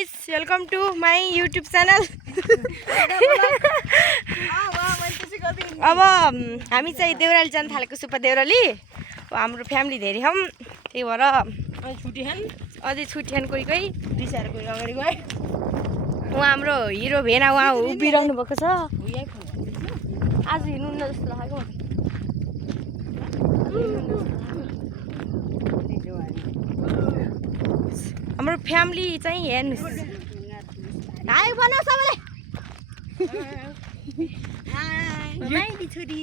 guys, welcome to my YouTube channel. अब हामी चाहिँ देउराली जान थालेको सुप्पा देउराली हाम्रो फ्यामिली धेरै छौँ त्यही भएर अझै छुट्टिहान कोही कोही दिशाहरु कोही अगाडि गए उहाँ हाम्रो हिरो भेना उहाँ उभिरहनु भएको छ आज हिँड्नु न जस्तो लाग्यो हाम्रो फ्यामिली चाहिँ हेर्नुस् हाई भन सबैले माइली छोरी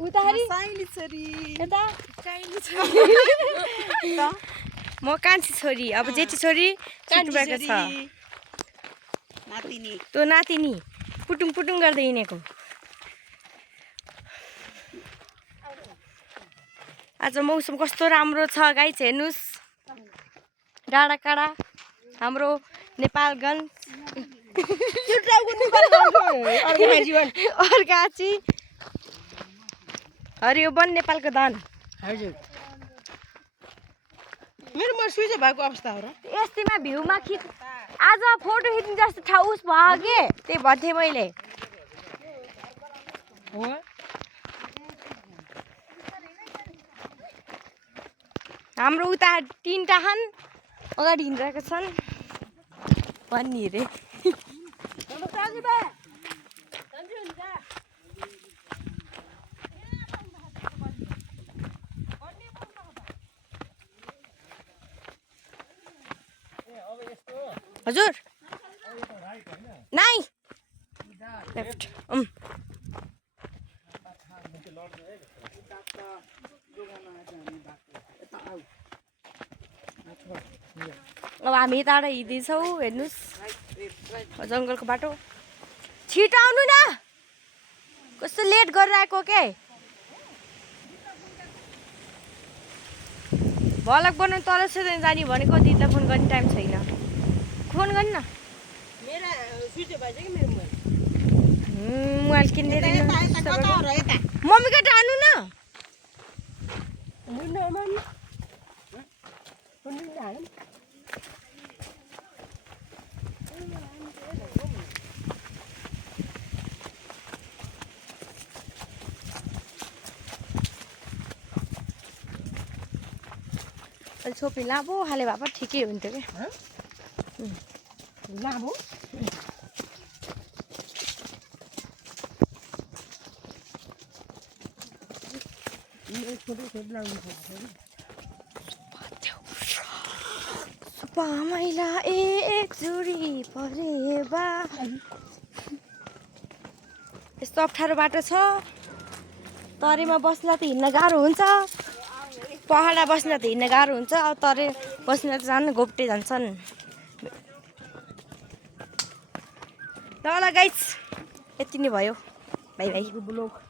उतारी साइली छोरी यता काइली छोरी म कान्छी छोरी अब जेठी छोरी छुट्टिएको छ नातिनी त्यो नातिनी पुटुङ पुटुङ गर्दै हिँडेको आज मौसम कस्तो राम्रो छ गाइस हेर्नुस् डाँडा काँडा हाम्रो नेपालगञ्ज अर्काची हरियो वन नेपालको धन हजुर मेरो म सुइज भएको अवस्था हो र यस्तैमा भ्यूमा खिच आज फोटो खिच्नु जस्तो ठाउँ उस भयो के त्यही भन्थेँ मैले हो हाम्रो उता तीनटा छन् अगाडि हिँडिरहेका छन् भन्ने रे हजुर नाइ लेफ्ट अब हामी टाढा हिँड्दैछौँ हेर्नुहोस् जङ्गलको बाटो छिटो आउनु न कस्तो लेट गरेर आएको के भलक बनाउनु तल चाहिँ जाने भनेको दिदीलाई फोन गर्ने टाइम छैन फोन गर्नु न मेरा सुइज भएछ कि मेरो मोबाइल किनिदिएर कता हो र यता मम्मीको टार्नु न छोपी लामो खाले भए पनि ठिकै हुन्थ्यो क्या लामो सुप्पा मैला एक जोडी परेबा यस्तो अप्ठ्यारो बाटो छ तरेमा बस्दा त हिँड्न गाह्रो हुन्छ पहाडमा बस्दा त हिँड्न गाह्रो हुन्छ अब तरे बस्दा त झन् घोप्टे जान्छन् ल गाइस यति नै भयो बाई बाई ब्लग